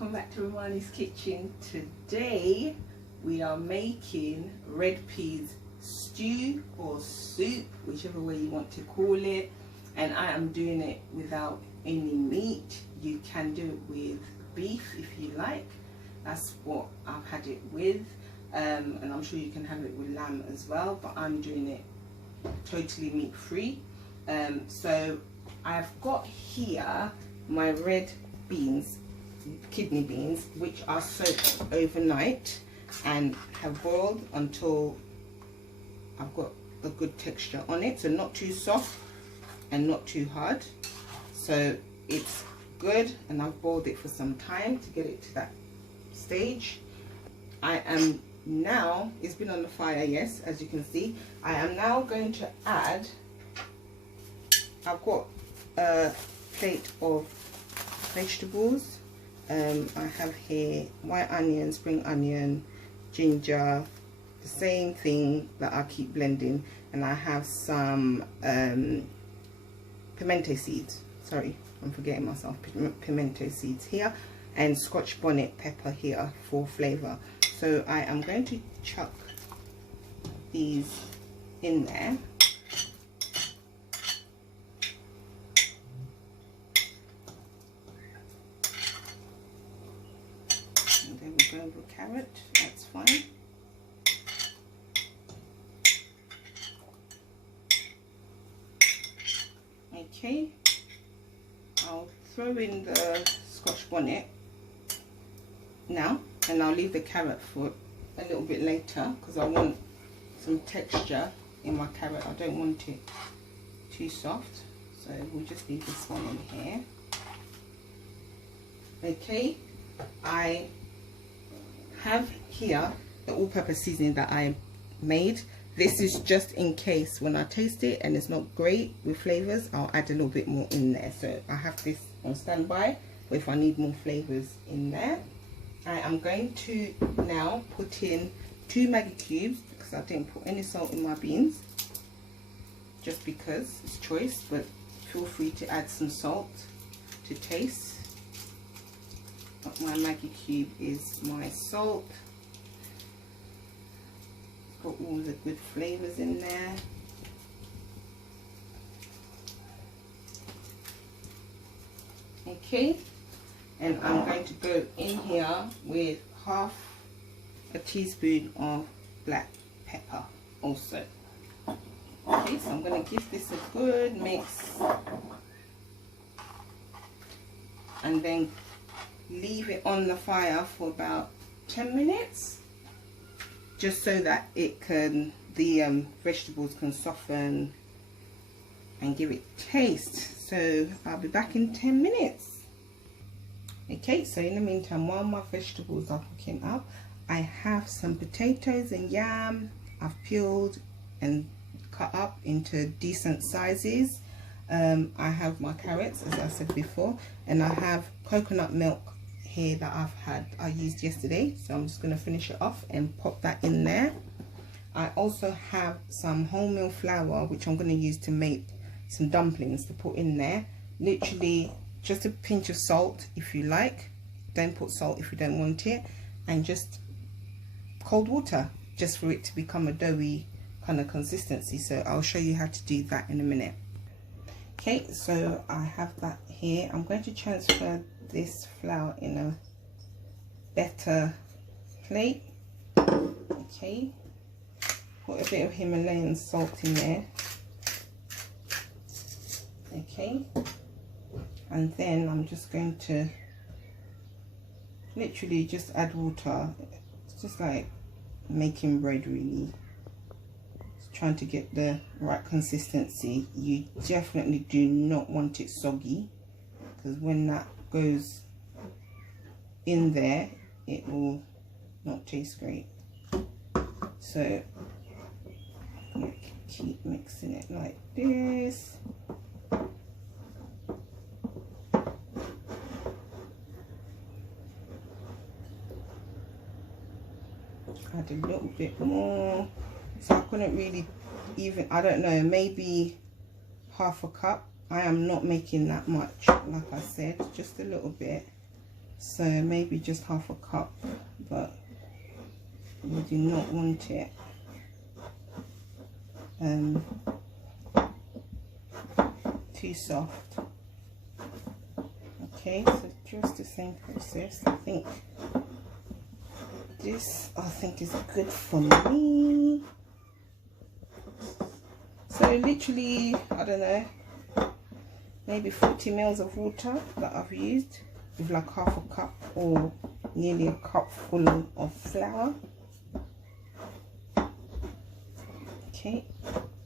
welcome back to Romani's kitchen. Today we are making red peas stew or soup, whichever way you want to call it, and I am doing it without any meat. You can do it with beef if you like. That's what I've had it with, and I'm sure you can have it with lamb as well, but I'm doing it totally meat free. So I've got here my red beans, kidney beans, which are soaked overnight and have boiled until I've got a good texture on it, so not too soft and not too hard, so it's good. And I've boiled it for some time to get it to that stage. I am now, it's been on the fire, yes, as you can see. I am now going to add, I've got a plate of vegetables. I have here white onion, spring onion, ginger, the same thing that I keep blending, and I have some pimento seeds, sorry, I'm forgetting myself, pimento seeds here, and Scotch bonnet pepper here for flavor. So I am going to chuck these in there. And then we'll go with carrot, that's fine. Okay, I'll throw in the Scotch bonnet now, and I'll leave the carrot for a little bit later because I want some texture in my carrot. I don't want it too soft, so we'll just leave this one in here. Okay, I have here the all-purpose seasoning that I made. This is just in case when I taste it and it's not great with flavors, I'll add a little bit more in there. So I have this on standby if I need more flavors in there. I am going to now put in 2 Maggie cubes because I didn't put any salt in my beans, just because it's choice, but feel free to add some salt to taste. But my Maggie cube is my salt. Got all the good flavors in there. Okay, and I'm going to go in here with half a teaspoon of black pepper also. Okay, so I'm going to give this a good mix and then leave it on the fire for about 10 minutes. Just so that it can, the vegetables can soften and give it taste. So I'll be back in 10 minutes. Okay, so in the meantime, while my vegetables are cooking up, I have some potatoes and yam I've peeled and cut up into decent sizes. I have my carrots, as I said before, and I have coconut milk here that I used yesterday, so I'm just going to finish it off and pop that in there. I also have some wholemeal flour which I'm going to use to make some dumplings to put in there. Literally just a pinch of salt if you like, don't put salt if you don't want it, and just cold water just for it to become a doughy kind of consistency. So I'll show you how to do that in a minute. Okay, so I have that here. I'm going to transfer this flour in a better plate. Okay, put a bit of Himalayan salt in there. Okay, and then I'm just going to literally just add water. It's just like making bread, really. Just trying to get the right consistency. You definitely do not want it soggy, because when that goes in there it will not taste great. So I'm going to keep mixing it like this. Add a little bit more, so I couldn't really even, I don't know, maybe half a cup. I am not making that much, like I said, just a little bit. so maybe just half a cup, but we do not want it too soft. Okay, so just the same process. I think this is good for me. So literally, I don't know, maybe 40 mils of water that I've used with like half a cup or nearly a cup full of flour. Okay,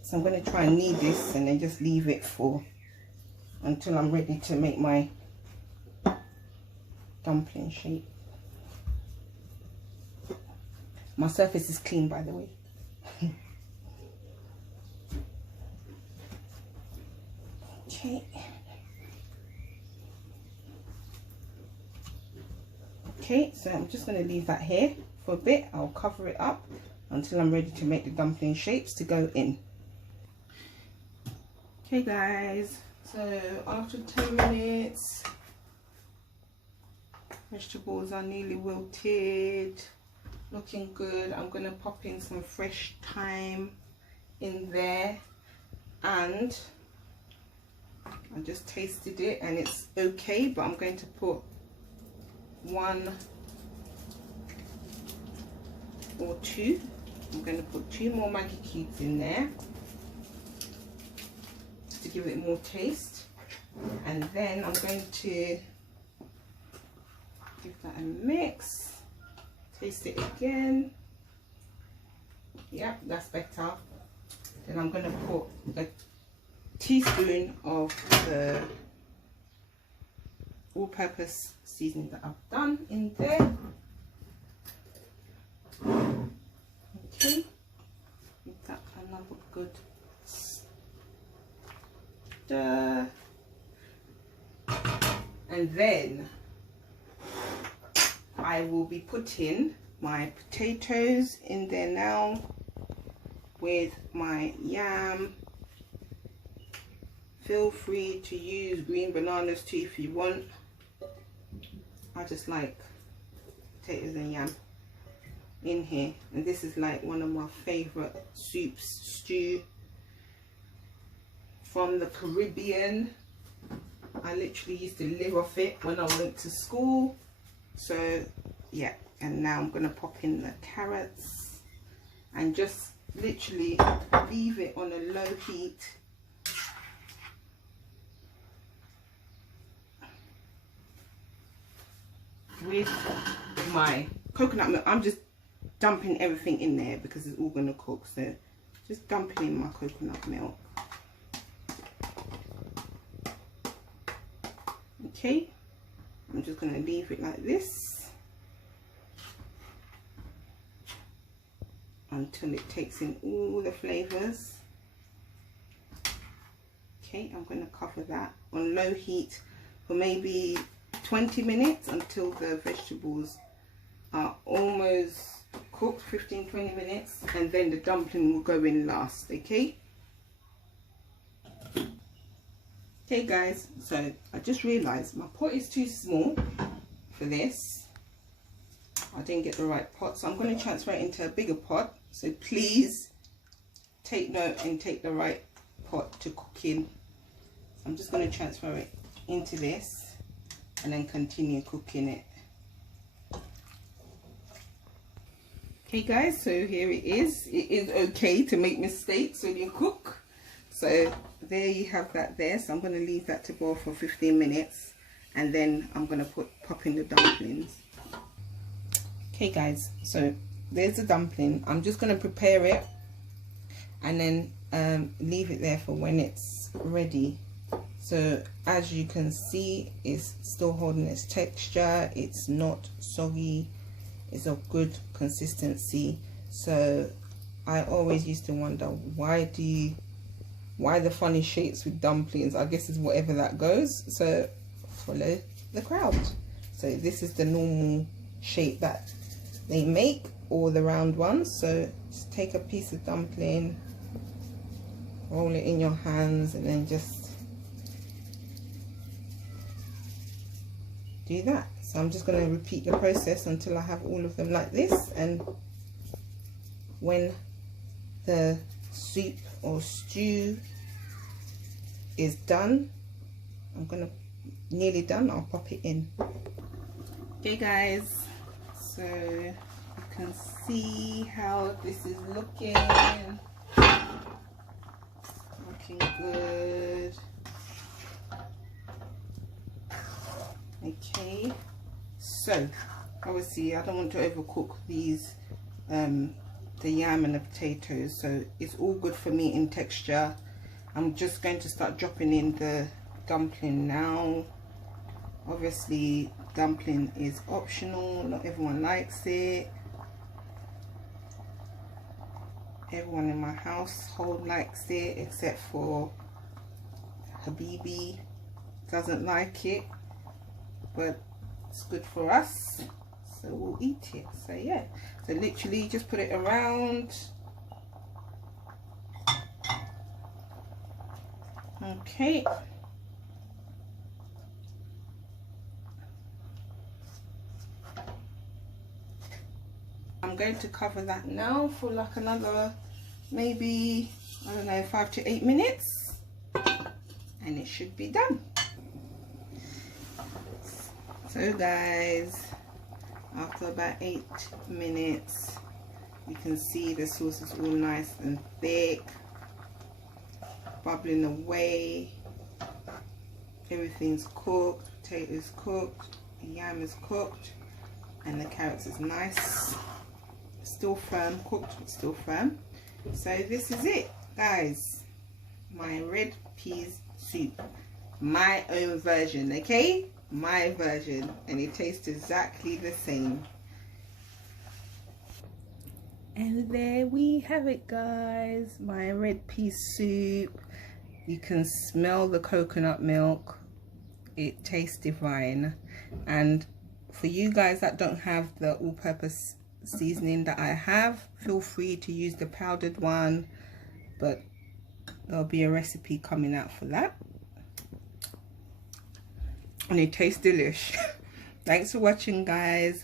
so I'm going to try and knead this and then just leave it for until I'm ready to make my dumpling shape. My surface is clean, by the way. Okay. Okay, so I'm just going to leave that here for a bit. I'll cover it up until I'm ready to make the dumpling shapes to go in. Okay guys, so after 10 minutes, vegetables are nearly wilted, looking good. I'm going to pop in some fresh thyme in there, and I just tasted it and it's okay, but I'm going to put 1 or 2. I'm going to put 2 more Maggie cubes in there to give it more taste, and then I'm going to give that a mix, taste it again. Yep, that's better. Then I'm going to put a teaspoon of the all-purpose seasoning that I've done in there. Okay, give that another good stir, and then I will be putting my potatoes in there now with my yam. Feel free to use green bananas too if you want. I just like potatoes and yam in here, and this is like one of my favorite soups, stew from the Caribbean. I literally used to live off it when I went to school. So yeah, and now I'm gonna pop in the carrots and just literally leave it on a low heat with my coconut milk. I'm just dumping everything in there because it's all gonna cook, so just dumping in my coconut milk. Okay, I'm just gonna leave it like this until it takes in all the flavors. Okay, I'm gonna cover that on low heat for maybe 20 minutes until the vegetables are almost cooked, 15-20 minutes, and then the dumpling will go in last. Okay guys, so I just realized my pot is too small for this. I didn't get the right pot, so I'm going to transfer it into a bigger pot. So please take note and take the right pot to cook in. So I'm just going to transfer it into this and then continue cooking it. Okay guys, so here it is. It is okay to make mistakes when you cook. So there you have that there. So I'm going to leave that to boil for 15 minutes, and then I'm going to pop in the dumplings. Okay guys, so there's the dumpling. I'm just going to prepare it and then leave it there for when it's ready. So as you can see, it's still holding its texture, it's not soggy, it's of good consistency. So I always used to wonder, why the funny shapes with dumplings? I guess it's whatever that goes, so follow the crowd. So this is the normal shape that they make, all the round ones. So just take a piece of dumpling, roll it in your hands, and then just do that. So I'm just going to repeat the process until I have all of them like this, and when the soup or stew is done, I'm gonna nearly done, I'll pop it in. Okay guys, so you can see how this is looking good. Okay, so obviously I don't want to overcook these the yam and the potatoes, so it's all good for me in texture. I'm just going to start dropping in the dumpling now. Obviously dumpling is optional, not everyone likes it. Everyone in my household likes it except for Habibi, doesn't like it, but it's good for us, so we'll eat it. So yeah, so literally just put it around. Okay, I'm going to cover that now for like another maybe, I don't know, 5 to 8 minutes, and it should be done. So guys, after about 8 minutes, you can see the sauce is all nice and thick, bubbling away. Everything's cooked, potatoes cooked, the yam is cooked, and the carrots is nice, still firm, cooked but still firm. So this is it guys, my red peas soup, my own version, okay, my version, and it tastes exactly the same. And there we have it guys, my red pea soup. You can smell the coconut milk, it tastes divine. And for you guys that don't have the all-purpose seasoning that I have, feel free to use the powdered one, but there'll be a recipe coming out for that, and it tastes delish. Thanks for watching guys,